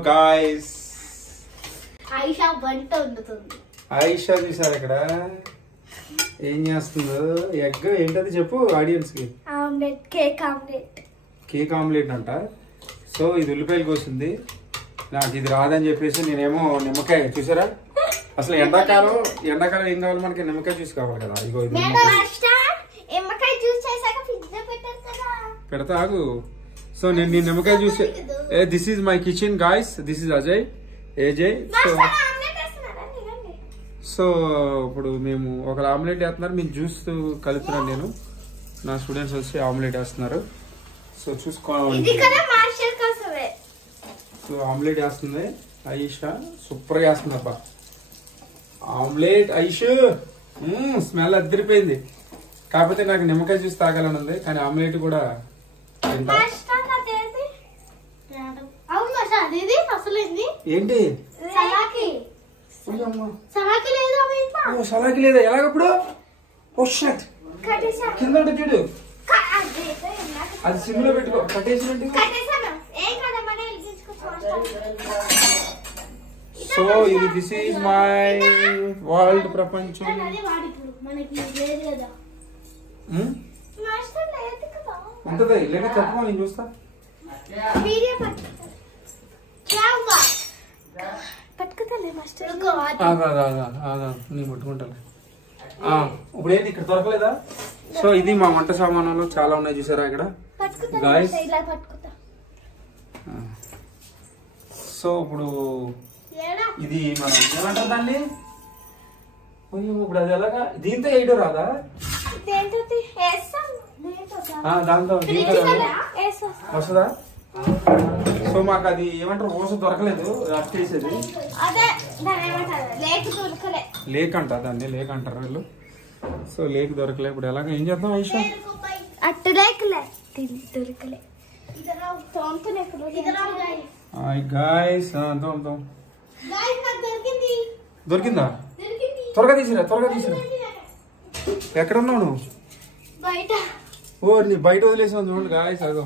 guys, Ayesha వంట వండుతుంది. ఆయిషా చూసారు ఇక్కడ ఏం చేస్తుందో. ఎగ్ ఏంటది చెప్పు ఆడియన్స్ కి. Omelette, cake omelette. Cake omelette అంట. సో ఇది ఉల్లిపాయలు కోసింది. నాకు ఇది రాదని చెప్పేసి నేనేమో నిమ్మకాయ చూసారా. అసలు ఎండాకాలం ఏం కావాలి మనకి, నిమ్మకాయ జ్యూస్ కావాలి కదా. ఇగో ఇది నిమ్మకాయ జ్యూస్ చేశాక ఫ్రిడ్జ్ లో పెట్టారు కదా. పెడతా ఆగు. సో నేను నిమ్మకాయ juice. This is my kitchen guys. This is Ajay, Ajay. So ఇప్పుడు మేము ఒక ఆమ్లెట్ వేస్తున్నారు, మీకు జ్యూస్ కలుపుతున్నాను నేను. నా స్టూడెంట్స్ వచ్చి ఆమ్లెట్ వేస్తున్నారు. సో చూసుకోవాలి. సో ఆమ్లెట్ వేస్తుంది ఆయిషా. సూపర్ గా వేస్తుంది అబ్బా ఆమ్లెట్. ఐషు స్మెల్ అద్దరిపోయింది. కాకపోతే నాకు నిమ్మకాయ జ్యూస్ తాగాలని ఉంది, కానీ ఆమ్లెట్ కూడా తింటా. ఏంటి సలాకి లేదా ఎలాగప్పుడు కింద చూడు. అది సిమ్ లో పెట్టుకో. కట్టేసినట్టు. సో ఇది దిస్ ఈజ్ మై వరల్డ్ ప్రపంచం. ఉంటదా ఇలాగే చెప్పమా, నేను చూస్తా. నేను పట్టుకుంటాను. ఇప్పుడు ఏంటి ఇక్కడ దొరకలేదా? సో ఇది మా వంట సామాన్లు చాలా ఉన్నాయి చూసారా ఇక్కడ గాయ్స్. సో ఇప్పుడు ఇది మనం ఏమంటారు దాన్ని. ఇప్పుడు అది ఎలాగా దీంతో వేయడం రాదా? దాంతో వస్తుందా? సో మాకు అది ఏమంటారు ఓస దొరకలేదు. అట్టేసేది లేక్ అంట, దాన్ని లేక్ అంటారు వీళ్ళు. సో లేక్ దొరకలే. ఇప్పుడు ఎలాగ ఏం చేద్దాం ఐషా? దొరికిందా? త్వరగా తీసిరా, త్వరగా తీసిరా. ఎక్కడ ఉన్నావు నువ్వు? ఓ నీ బయట వదిలేసాను చూడండి గాయస్. అదో